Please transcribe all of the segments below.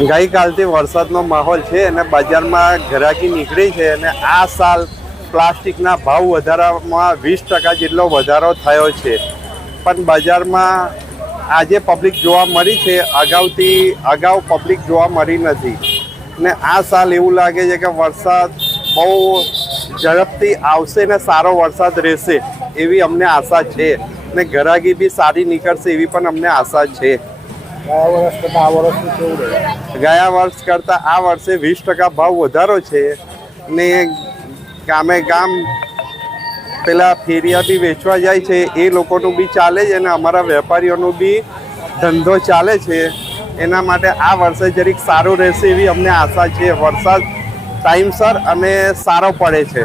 ગઈકાલથી વરસાદનો માહોલ છે અને બજારમાં ઘરાકી નીકળી છે અને આ સાલ પ્લાસ્ટિકના ભાવ વધારામાં વીસ ટકા જેટલો વધારો થયો છે. પણ બજારમાં આજે પબ્લિક જોવા મળી છે, અગાઉથી અગાઉ પબ્લિક જોવા મળી નથી. ને આ સાલ એવું લાગે છે કે વરસાદ બહુ ઝડપથી આવશે ને સારો વરસાદ રહેશે એવી અમને આશા છે. ને ઘરાકી બી સારી નીકળશે એવી પણ અમને આશા છે. ગયા વર્ષ કરતાં આ ગયા વર્ષ કરતાં આ વર્ષે વીસ ટકા ભાવ વધારો છે ને ગામે ગામ પેલા ફેરિયા બી વેચવા જાય છે, એ લોકોનું બી ચાલે છે અને અમારા વેપારીઓનું બી ધંધો ચાલે છે. એના માટે આ વર્ષે જરીક સારું રહેશે એવી અમને આશા છે. વરસાદ ટાઈમસર અને સારો પડે છે.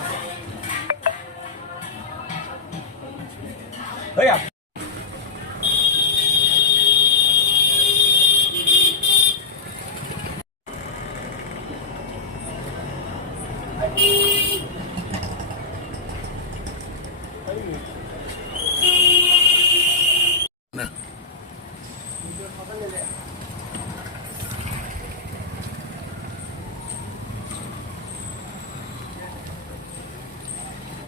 đấy à Thank you.